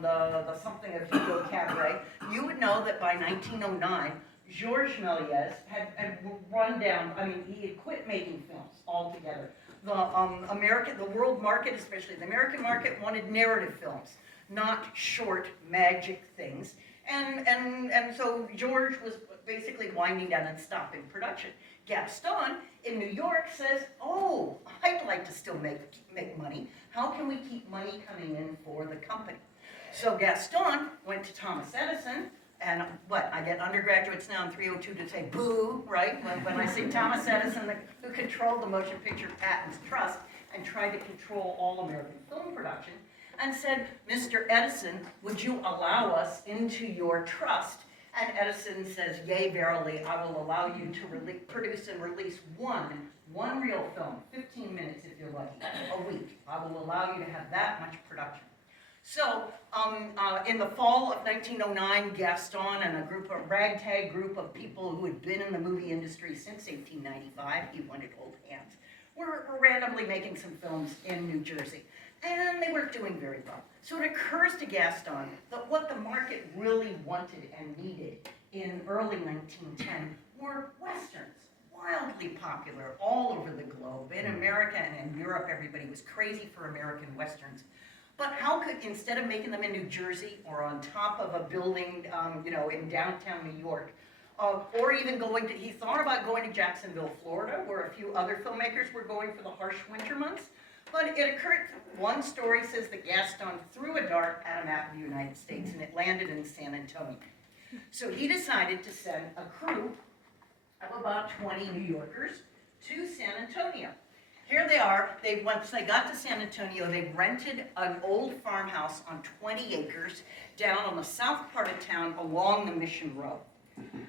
the something of Hugo Cabaret, you would know that by 1909, Georges Melies had run down, I mean, he had quit making films altogether. The world market, especially the American market, wanted narrative films, not short magic things. And so George was basically winding down and stopping production. Gaston in New York says, oh, I'd like to still make money. How can we keep money coming in for the company? So Gaston went to Thomas Edison, and I get undergraduates now in 302 to say boo, right? When I say Thomas Edison, who controlled the Motion Picture Patents Trust and tried to control all American film production, and said, Mr. Edison, would you allow us into your trust? And Edison says, yea, verily, I will allow you to produce and release one reel film, 15 minutes if you're lucky, a week. I will allow you to have that much production. So in the fall of 1909, Gaston and a ragtag group of people who had been in the movie industry since 1895, he wanted old hands, were randomly making some films in New Jersey. And they weren't doing very well. So it occurs to Gaston that what the market really wanted and needed in early 1910 were Westerns, wildly popular all over the globe. In America and in Europe, everybody was crazy for American Westerns. But how could, instead of making them in New Jersey or on top of a building, in downtown New York, or even he thought about going to Jacksonville, Florida, where a few other filmmakers were going for the harsh winter months. But it occurred, one story says that Gaston threw a dart at a map of the United States and it landed in San Antonio. So he decided to send a crew of about 20 New Yorkers to San Antonio. Here they are, once they got to San Antonio, they rented an old farmhouse on 20 acres down on the south part of town along the Mission Road.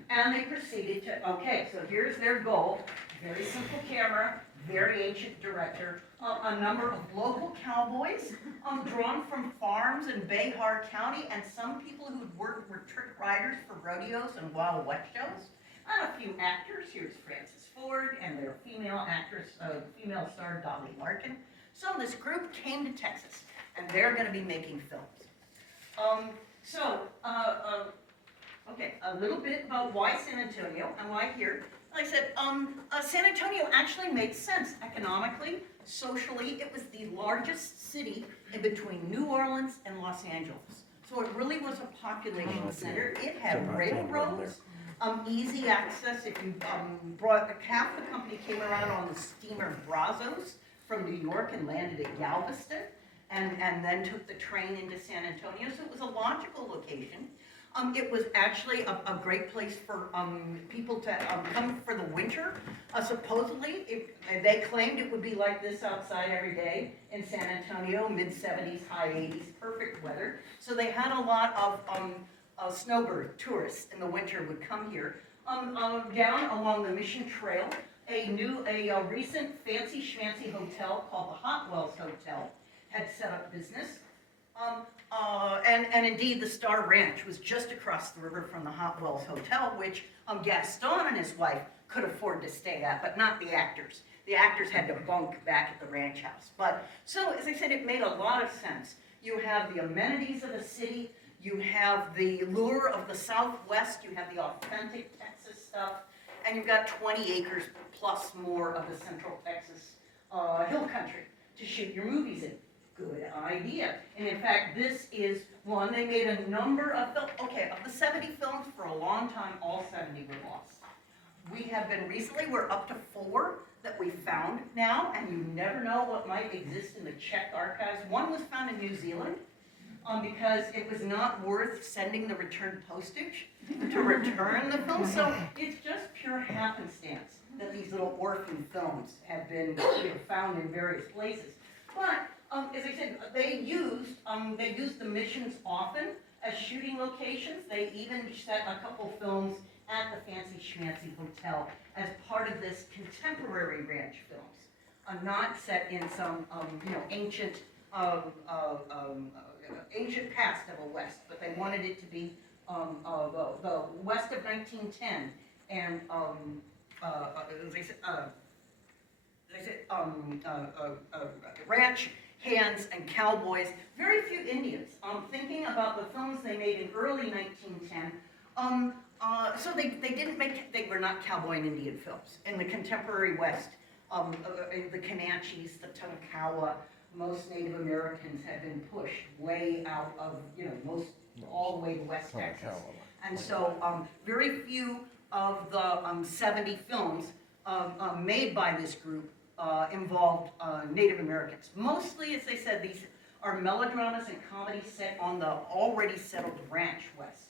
And they proceeded to, okay, so here's their goal, very simple camera, very ancient director, a number of local cowboys drawn from farms in Behar County, and some people who were trick riders for rodeos and Wild West shows, and a few actors. Here's Francis Ford and their female actress, female star Dolly Larkin. So this group came to Texas, and they're going to be making films. Okay, a little bit about why San Antonio and why here. Like I said, San Antonio actually made sense economically, socially. It was the largest city in between New Orleans and Los Angeles. So it really was a population center. It had railroads, easy access. If you half the company came around on the steamer Brazos from New York and landed at Galveston, and then took the train into San Antonio. So it was a logical location. It was actually a great place for people to come for the winter. Supposedly, they claimed it would be like this outside every day in San Antonio, mid-70s, high 80s, perfect weather. So they had a lot of snowbird tourists in the winter would come here. Down along the Mission Trail, a recent fancy schmancy hotel called the Hot Wells Hotel had set up business. And indeed, the Star Ranch was just across the river from the Hot Wells Hotel, which Gaston and his wife could afford to stay at, but not the actors. The actors had to bunk back at the ranch house. But so, as I said, it made a lot of sense. You have the amenities of the city, you have the lure of the Southwest, you have the authentic Texas stuff, and you've got 20 acres plus more of the Central Texas hill country to shoot your movies in. Good idea. And in fact, this is one, they made a number of films. Okay, of the 70 films, for a long time, all 70 were lost. We have been recently, we're up to 4 that we found now, and you never know what might exist in the Czech archives. One was found in New Zealand because it was not worth sending the return postage to return the film. So it's just pure happenstance that these little orphan films have been found in various places. But as I said, they used the missions often as shooting locations. They even set a couple films at the Fancy Schmancy Hotel as part of this contemporary ranch films, not set in some ancient past of a West, but they wanted it to be the West of 1910 and ranch hands and cowboys, very few Indians. Thinking about the films they made in early 1910, so they were not cowboy and Indian films. In the contemporary West, the Comanches, the Tonkawa, most Native Americans had been pushed way out of, all the way to West Texas. And so very few of the 70 films made by this group involved Native Americans. Mostly, as they said, these are melodramas and comedies set on the already settled ranch West.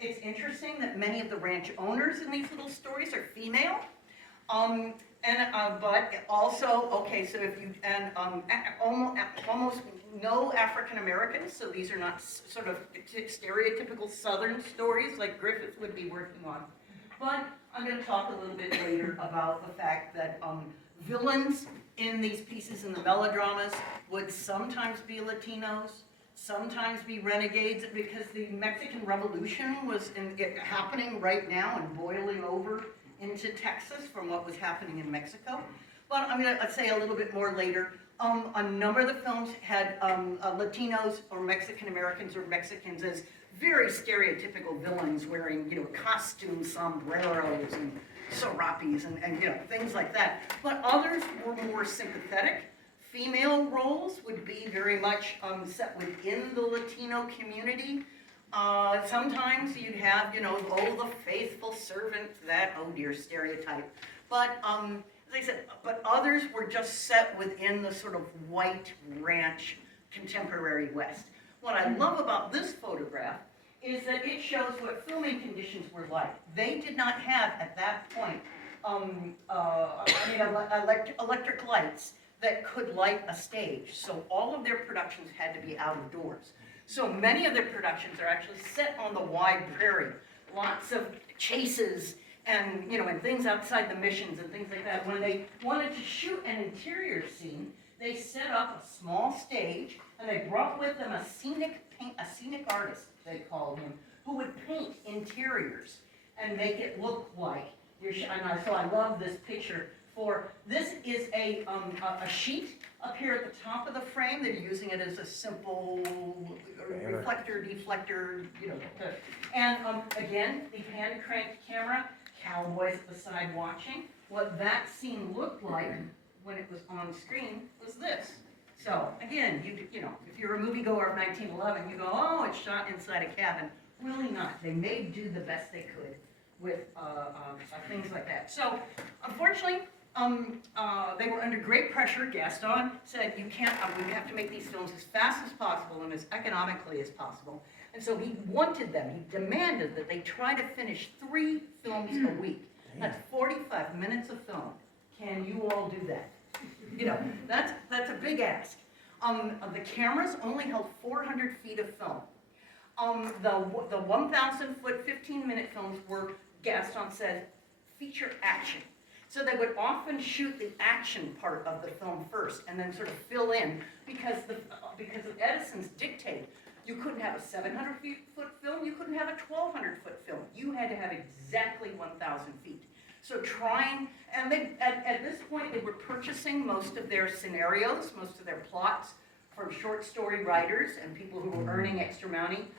It's interesting that many of the ranch owners in these little stories are female. But also, okay, so if you, almost no African Americans, so these are not sort of stereotypical Southern stories like Griffith would be working on. But I'm going to talk a little bit later about the fact that villains in these pieces in the melodramas would sometimes be Latinos, sometimes be renegades, because the Mexican Revolution was happening right now and boiling over into Texas from what was happening in Mexico. But I'm going to say a little bit more later. A number of the films had Latinos or Mexican Americans or Mexicans as very stereotypical villains wearing, costumes, sombreros, and serapes, and things like that. But others were more sympathetic. Female roles would be very much set within the Latino community. Sometimes you'd have, the faithful servant, that, oh dear, stereotype. But, as I said, but others were just set within the sort of white ranch contemporary West. What I love about this photograph is that it shows what filming conditions were like. They did not have, at that point, electric lights that could light a stage. So all of their productions had to be out of doors. So many of their productions are actually set on the wide prairie. Lots of chases and, and things outside the missions and things like that. When they wanted to shoot an interior scene, they set up a small stage and they brought with them a scenic artist, they called him, who would paint interiors and make it look like so I love this picture. This is a sheet up here at the top of the frame. They're using it as a simple reflector, deflector, And again, the hand cranked camera, cowboys at the side watching. What that scene looked like when it was on screen was this. So again, if you're a moviegoer of 1911, you go, oh, it's shot inside a cabin. Really not. They made do the best they could with things like that. So unfortunately, they were under great pressure. Gaston said, we have to make these films as fast as possible and as economically as possible. And so he wanted them, he demanded that they try to finish 3 films a week. That's 45 minutes of film. Can you all do that? That's a big ask. The cameras only held 400 feet of film. The 1,000-foot, 15-minute films were, Gaston said, feature action. So they would often shoot the action part of the film first and then sort of fill in because of Edison's dictate. You couldn't have a 700-foot film, you couldn't have a 1,200-foot film. You had to have exactly 1,000 feet. So and at this point they were purchasing most of their scenarios, most of their plots from short story writers and people who were earning extra money,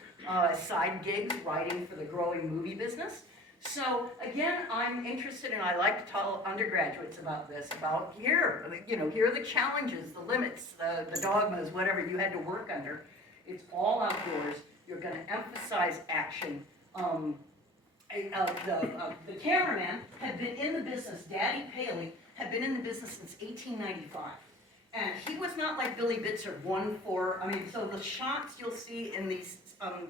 side gigs writing for the growing movie business. So again, I'm interested and I like to tell undergraduates about this, about here are the challenges, the limits, the dogmas, whatever you had to work under. It's all outdoors. You're going to emphasize action. The cameraman had been in the business, Daddy Paley, had been in the business since 1895. And he was not like Billy Bitzer, so the shots you'll see in these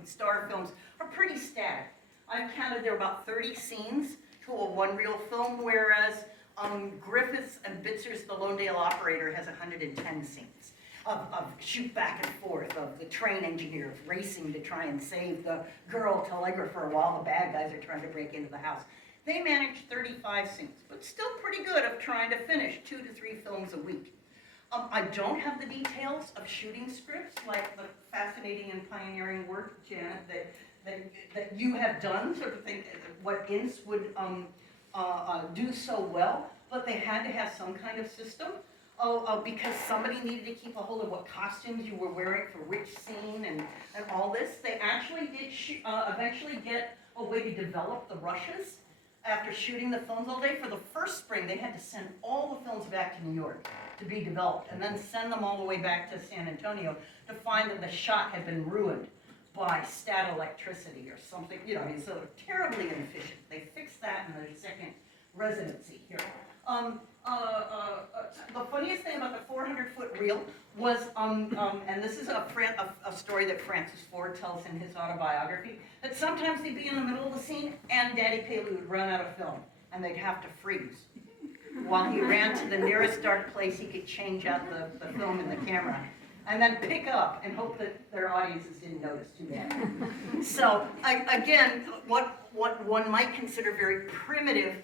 Star films are pretty static. I've counted there are about 30 scenes to a one-reel film, whereas Griffith's and Bitzer's The Lonedale Operator has 110 scenes of shoot back and forth, of the train engineers racing to try and save the girl telegrapher while the bad guys are trying to break into the house. They managed 35 scenes, but still pretty good of trying to finish 2 to 3 films a week. I don't have the details of shooting scripts, like the fascinating and pioneering work, Janet, that you have done, sort of thing, what Ince would do so well, but they had to have some kind of system. because somebody needed to keep a hold of what costumes you were wearing for which scene and all this. They actually did eventually get a way to develop the rushes after shooting the films all day. For the first spring, they had to send all the films back to New York to be developed, and then send them all the way back to San Antonio to find that the shot had been ruined by stat electricity or something, you know, I mean, so terribly inefficient. They fixed that in their second residency here. The funniest thing about the 400-foot reel was, and this is a story that Francis Ford tells in his autobiography, that sometimes they'd be in the middle of the scene and Daddy Paley would run out of film and they'd have to freeze while he ran to the nearest dark place he could change out the film in the camera, and then pick up and hope that their audiences didn't notice too bad. So again, what one might consider very primitive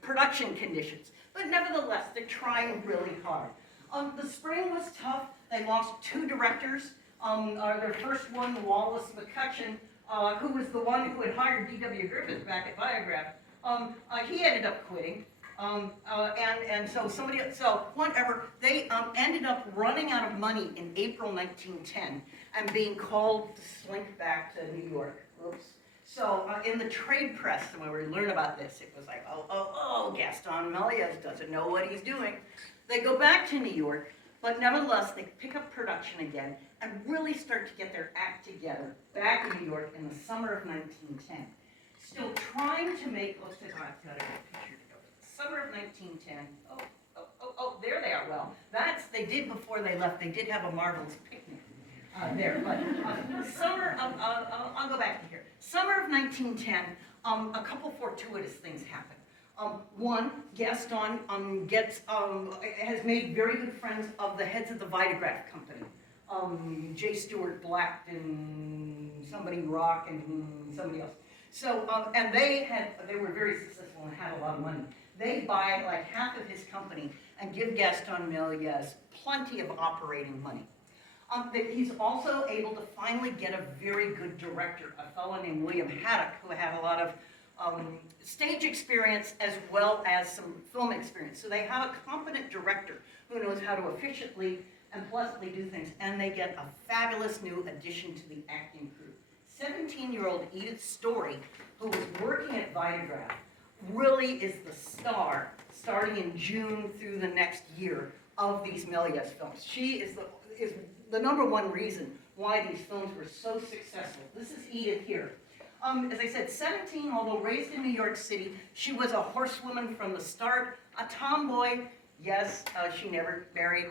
production conditions, but nevertheless, they're trying really hard. The spring was tough. They lost 2 directors. Their first one, Wallace McCutcheon, who was the one who had hired D.W. Griffith back at Biograph, he ended up quitting. And so whatever, they ended up running out of money in April 1910 and being called to slink back to New York. Oops. So in the trade press, when we learn about this, it was like, Gaston Melies doesn't know what he's doing. They go back to New York, but nevertheless, they pick up production again and really start to get their act together back in New York in the summer of 1910. Still trying to make, I've got a picture to go with. Summer of 1910, there they are. Well, they did before they left, they did have a marvelous picnic there. But I'll go back to here. Summer of 1910, a couple fortuitous things happen. One, Gaston has made very good friends of the heads of the Vitagraph company, J. Stewart Blackton, somebody Rock, and somebody else. So, and they were very successful and had a lot of money. They buy like half of his company and give Gaston Melies plenty of operating money. He's also able to finally get a very good director, a fellow named William Haddock, who had a lot of stage experience as well as some film experience. So they have a competent director who knows how to efficiently and pleasantly do things, and they get a fabulous new addition to the acting crew. 17-year-old Edith Story, who was working at Vitagraph, really is the star, starting in June through the next year, of these Melies films. She is the number one reason why these films were so successful. This is Edith here. As I said, 17, although raised in New York City, she was a horsewoman from the start, a tomboy. Yes, she never married.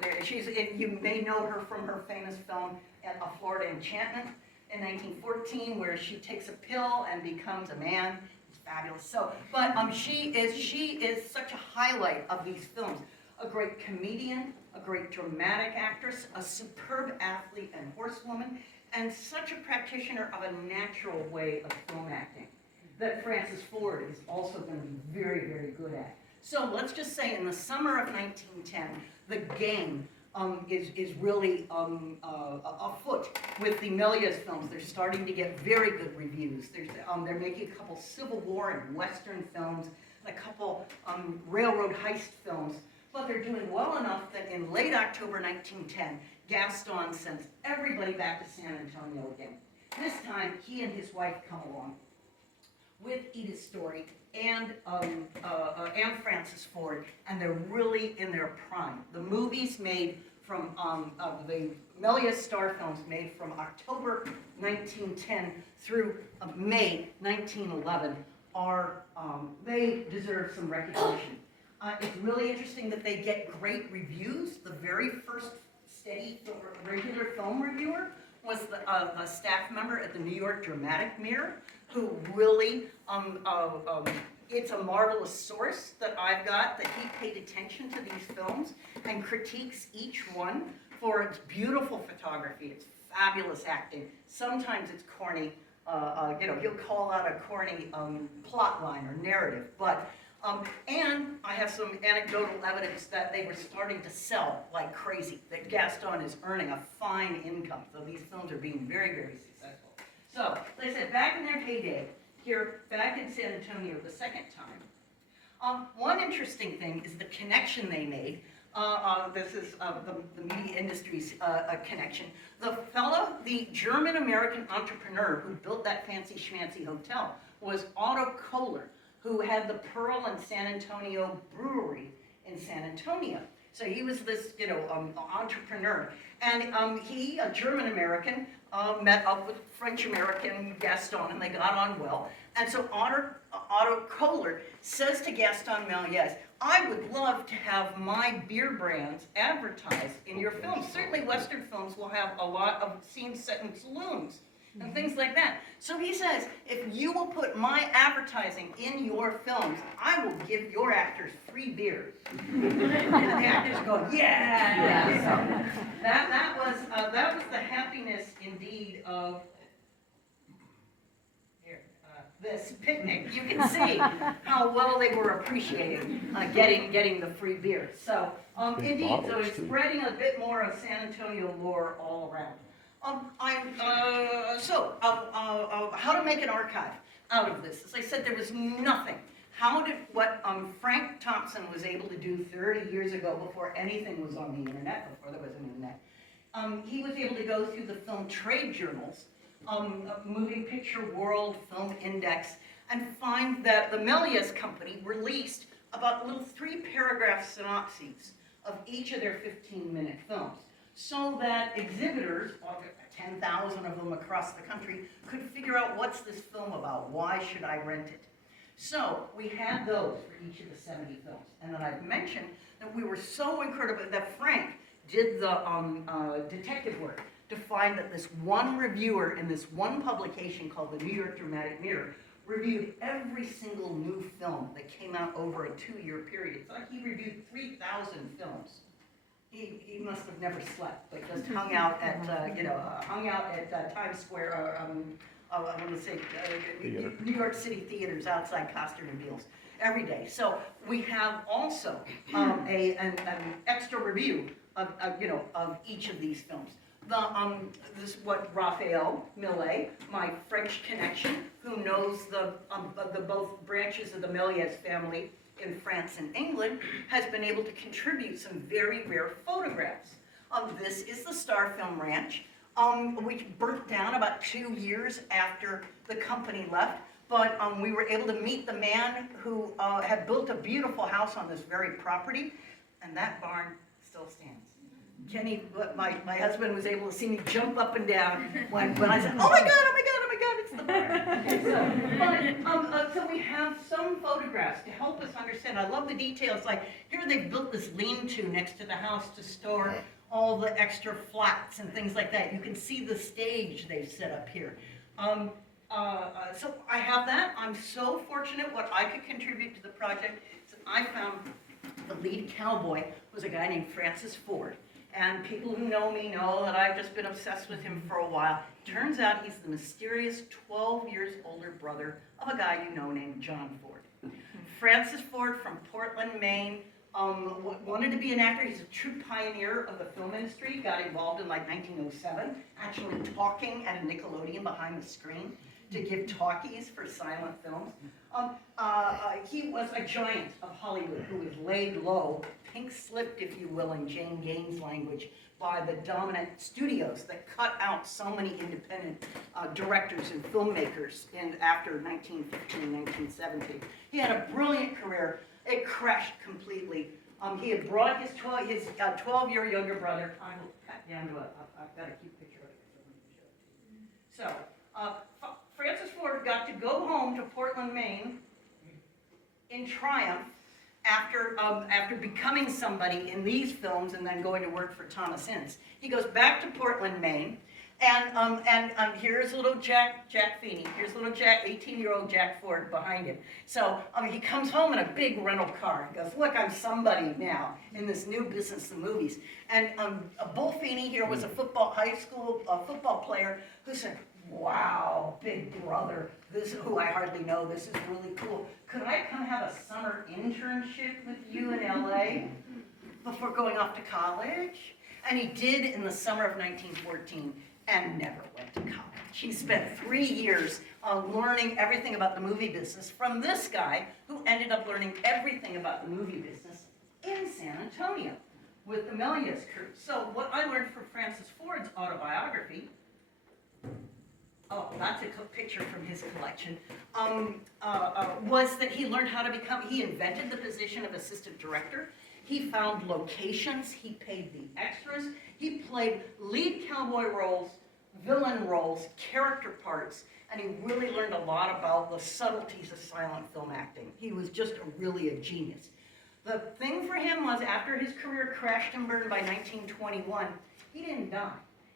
You may know her from her famous film, A Florida Enchantment, in 1914, where she takes a pill and becomes a man. It's fabulous. So, but she is such a highlight of these films. A great comedian, a great dramatic actress, a superb athlete and horsewoman, and such a practitioner of a natural way of film acting that Francis Ford is also going to be very, very good at. So let's just say in the summer of 1910, the game is really afoot with the Melies films. They're starting to get very good reviews. They're making a couple Civil War and Western films, a couple railroad heist films, but they're doing well enough that in late October 1910, Gaston sends everybody back to San Antonio again. This time, he and his wife come along with Edith Story and Francis Ford, and they're really in their prime. The movies made from, the Melies star films made from October 1910 through May 1911 are, they deserve some recognition. It's really interesting that they get great reviews. The very first steady regular film reviewer was a staff member at the New York Dramatic Mirror, who really, it's a marvelous source that I've got, that he paid attention to these films and critiques each one for its beautiful photography, its fabulous acting. Sometimes it's corny, he'll call out a corny plot line or narrative, but and I have some anecdotal evidence that they were starting to sell like crazy, that Gaston is earning a fine income. So these films are being very, very successful. So, like I said, back in their heyday, here, back in San Antonio the second time, One interesting thing is the connection they made. This is the media industry's connection. The German-American entrepreneur who built that fancy schmancy hotel was Otto Kohler, who had the Pearl and San Antonio Brewery in San Antonio. So he was this, entrepreneur. And he, a German-American, met up with French-American Gaston, and they got on well. And so Otto Kohler says to Gaston Melies, I would love to have my beer brands advertised in your films. Certainly Western films will have a lot of scenes set in saloons and things like that. So he says, if you will put my advertising in your films, I will give your actors free beer. And the actors go, yeah! So that was the happiness indeed of this picnic. You can see how well they were appreciating getting the free beer. So indeed, so it's spreading a bit more of San Antonio lore all around. How to make an archive out of this? As I said, there was nothing. What Frank Thompson was able to do 30 years ago, before anything was on the internet, before there was an internet, he was able to go through the film trade journals, Moving Picture World, Film Index, and find that the Melies Company released about little 3-paragraph synopses of each of their 15-minute films, so that exhibitors, 10,000 of them across the country, could figure out what's this film about, why should I rent it? So we had those for each of the 70 films. And then I've mentioned that we were so incredible that Frank did the detective work to find that this one reviewer in this one publication called the New York Dramatic Mirror reviewed every single new film that came out over a 2-year period. So he reviewed 3,000 films. He must have never slept, but just hung out at Times Square. I want to say New York City theaters outside costume reveals every day. So we have also an extra review of each of these films. This is what Raphael Millet, my French connection, who knows the both branches of the Melies family in France and England, has been able to contribute some very rare photographs. This is the Star Film Ranch, which burnt down about 2 years after the company left. But we were able to meet the man who had built a beautiful house on this very property, and that barn still stands. Kenny, my husband, was able to see me jump up and down when I said, oh my God, it's the barn. So we have some photographs to help us understand. I love the details. Like here they've built this lean-to next to the house to store all the extra flats and things like that. You can see the stage they've set up here. So I have that. I'm so fortunate what I could contribute to the project. So I found the lead cowboy was a guy named Francis Ford. And people who know me know that I've just been obsessed with him for a while. Turns out he's the mysterious 12 years older brother of a guy you know named John Ford. Francis Ford from Portland, Maine, wanted to be an actor. He's a true pioneer of the film industry. Got involved in like 1907, actually talking at a Nickelodeon behind the screen to give talkies for silent films. He was a giant of Hollywood who was laid low, pink-slipped, if you will, in Jane Gaines' language, by the dominant studios that cut out so many independent directors and filmmakers after 1915, 1917. He had a brilliant career. It crashed completely. He had brought his 12-year younger brother. I will cut down to I've got a cute picture of it. So, Francis Ford got to go home to Portland, Maine in triumph after becoming somebody in these films and then going to work for Thomas Ince. He goes back to Portland, Maine, and here's little Jack Feeney. Here's little 18-year-old Jack Ford behind him. So he comes home in a big rental car. He goes, look, I'm somebody now in this new business, the movies. And Bull Feeney here was a high school football player who said, wow, big brother, this who I hardly know, this is really cool. Could I come have a summer internship with you in LA before going off to college? And he did in the summer of 1914 and never went to college. He spent 3 years learning everything about the movie business from this guy who ended up learning everything about the movie business in San Antonio with the Melies crew. So what I learned from Francis Ford's autobiography, oh, that's a picture from his collection, was that he learned how to become, he invented the position of assistant director. He found locations, he paid the extras, he played lead cowboy roles, villain roles, character parts, and he really learned a lot about the subtleties of silent film acting. He was just really a genius. The thing for him was, after his career crashed and burned by 1921, he didn't die.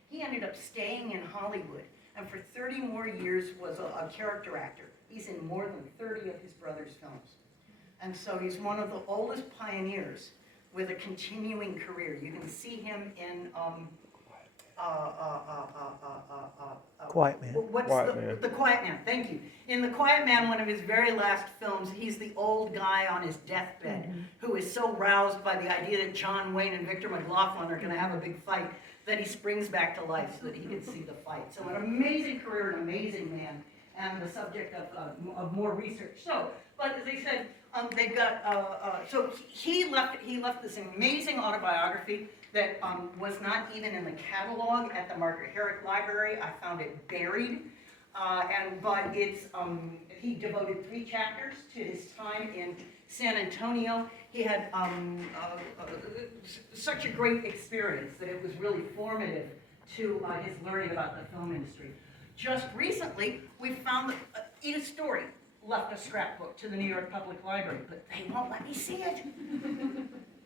He ended up staying in Hollywood, and for 30 more years was a character actor. He's in more than 30 of his brother's films. And so he's one of the oldest pioneers with a continuing career. You can see him in Quiet Man. The Quiet Man, thank you. In The Quiet Man, one of his very last films, he's the old guy on his deathbed who is so roused by the idea that John Wayne and Victor McLaughlin are going to have a big fight that he springs back to life so that he can see the fight. So an amazing career, an amazing man, and the subject of more research. So, but as I said, they've got, so he left this amazing autobiography that was not even in the catalog at the Margaret Herrick Library. I found it buried, but it's, he devoted 3 chapters to his time in San Antonio. He had such a great experience that it was really formative to his learning about the film industry. Just recently, we found that Edith Story left a scrapbook to the New York Public Library, but they won't let me see it.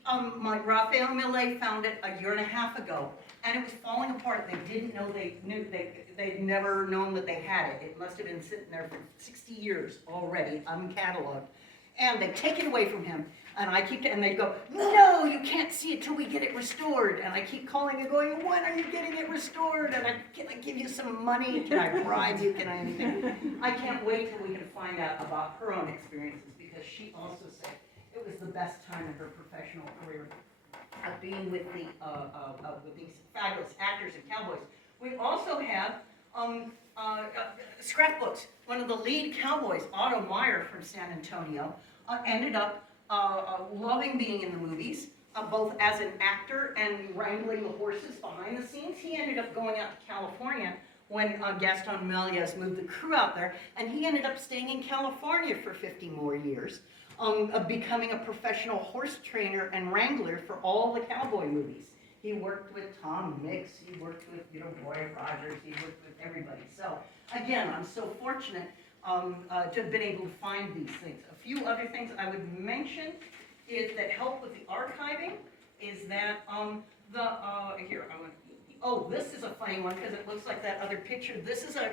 My Raphael Millet found it a year and a half ago, and it was falling apart. They didn't know they'd never known that they had it. It must have been sitting there for 60 years already, uncatalogued. And they take it away from him, and and they go, no, you can't see it till we get it restored. And I keep calling and going, when are you getting it restored? And can I give you some money? Can I bribe you? Can I anything? I can't wait till we can find out about her own experiences, because she also said it was the best time in her professional career, being with these fabulous actors and cowboys. We also have scrapbooks. One of the lead cowboys, Otto Meyer from San Antonio, ended up loving being in the movies, both as an actor and wrangling the horses behind the scenes. He ended up going out to California when Gaston Melies moved the crew out there, and he ended up staying in California for 50 more years, becoming a professional horse trainer and wrangler for all the cowboy movies. He worked with Tom Mix, he worked with Roy Rogers, he worked with everybody. So again, I'm so fortunate to have been able to find these things. A few other things I would mention is that help with the archiving is that this is a funny one because it looks like that other picture. This is an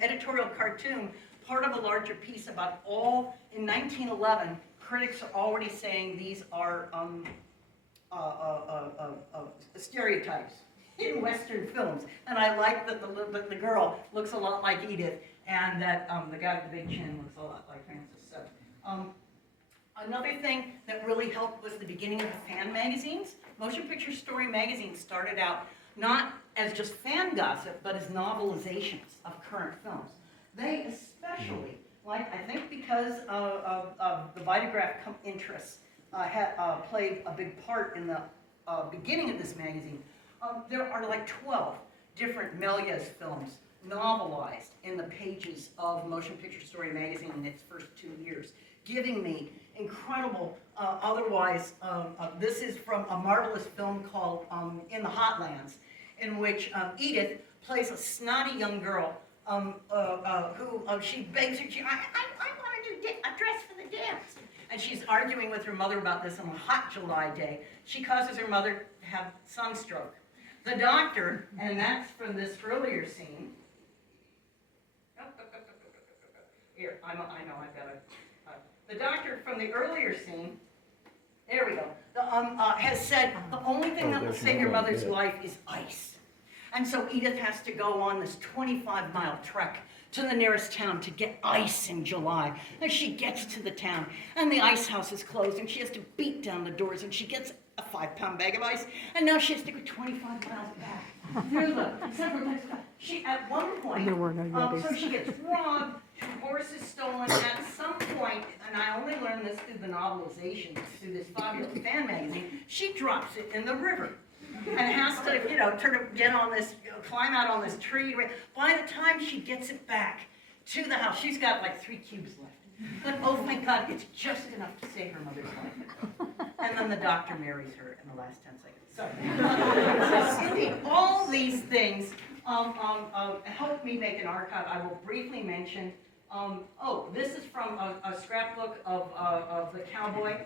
editorial cartoon, part of a larger piece about all, in 1911, critics are already saying these are stereotypes in Western films. And I like that the girl looks a lot like Edith, and that the guy with the big chin looks a lot like Francis. So, another thing that really helped was the beginning of the fan magazines. Motion Picture Story magazine started out not as just fan gossip, but as novelizations of current films. They especially, like, I think because of the Vitagraph interests played a big part in the beginning of this magazine. There are like 12 different Melies films novelized in the pages of Motion Picture Story magazine in its first 2 years, giving me incredible, this is from a marvelous film called In the Hotlands, in which Edith plays a snotty young girl who she begs her, I want a dress for the dance. And she's arguing with her mother about this on a hot July day. She causes her mother to have sunstroke. The doctor, and that's from this earlier scene. Here, I know I've got it. The doctor from the earlier scene, there we go, has said the only thing that will save your mother's life is ice. And so Edith has to go on this 25-mile trek to the nearest town to get ice in July. And she gets to the town, and the ice house is closed, and she has to beat down the doors, and she gets a 5-pound bag of ice, and now she has to go 25 miles back through the Central Texas. She, at one point, There were no so Yetis. she gets robbed, her horse is stolen, at some point, and I only learned this through the novelization, through this fabulous fan magazine, she drops it in the river. And has to, you know, get on this, climb out on this tree. By the time she gets it back to the house, she's got like 3 cubes left. But oh, thank God, it's just enough to save her mother's life. And then the doctor marries her in the last 10 seconds. So Cindy, all these things helped me make an archive. I will briefly mention, this is from a scrapbook of the cowboy.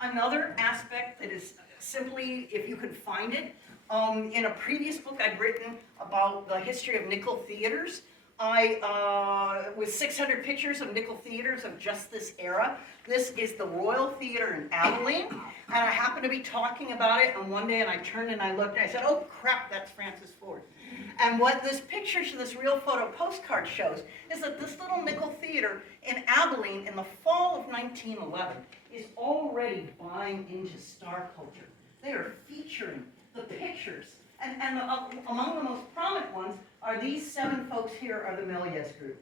Another aspect that is simply, if you could find it, in a previous book I'd written about the history of nickel theaters, with 600 pictures of nickel theaters of just this era. This is the Royal Theater in Abilene, and I happened to be talking about it, and one day I turned and I looked and I said, oh crap, that's Francis Ford. And what this picture, this real photo postcard shows, is that this little nickel theater in Abilene in the fall of 1911 is already buying into star culture. They are featuring the pictures, and among the most prominent ones are these 7 folks here are the Melies group,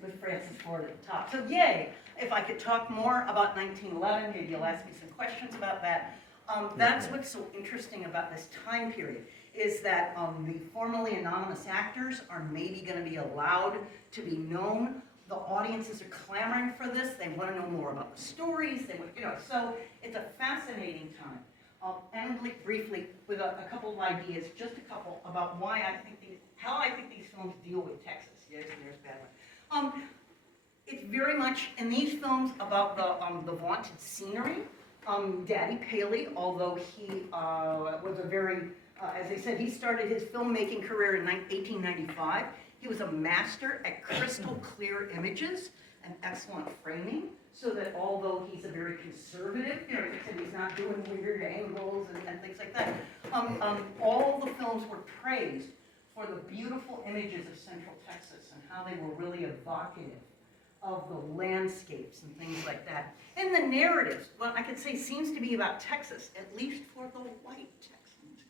with Francis Ford at the top. So yay, if I could talk more about 1911, maybe you'll ask me some questions about that. That's what's so interesting about this time period, is that the formerly anonymous actors are maybe going to be allowed to be known. The audiences are clamoring for this. They want to know more about the stories. They want, so it's a fascinating time. I'll end briefly with a couple of ideas, just a couple, about how I think these films deal with Texas. Yes, there's a bad one. It's very much in these films about the vaunted scenery. Daddy Paley, although he was a very, as I said, he started his filmmaking career in 1895. He was a master at crystal clear images and excellent framing, so that although he's a very conservative, he said he's not doing weird angles and things like that, all the films were praised for the beautiful images of Central Texas and how they were really evocative of the landscapes and things like that. And the narratives, well, I could say seems to be about Texas, at least for the white Texans,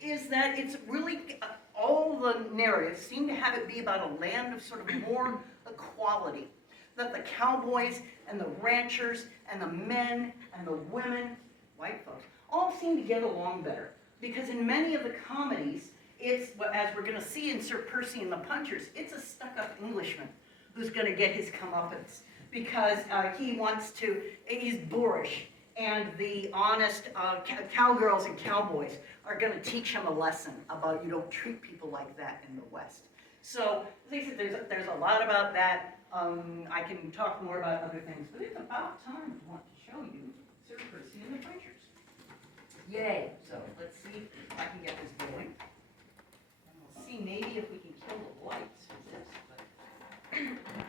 is that it's really, all the narratives seem to have it be about a land of sort of more equality. That the cowboys and the ranchers and the men and the women, white folks, all seem to get along better. Because in many of the comedies, it's, as we're going to see in Sir Percy and the Punchers, it's a stuck-up Englishman who's going to get his comeuppance. Because he's boorish, and the honest cowgirls and cowboys are going to teach him a lesson about you don't treat people like that in the West. So, as I said, there's a lot about that. I can talk more about other things, but it's about time to want to show you Sir Percy and the Punchers. Yay! So let's see if I can get this going. And we'll see maybe if we can kill the lights.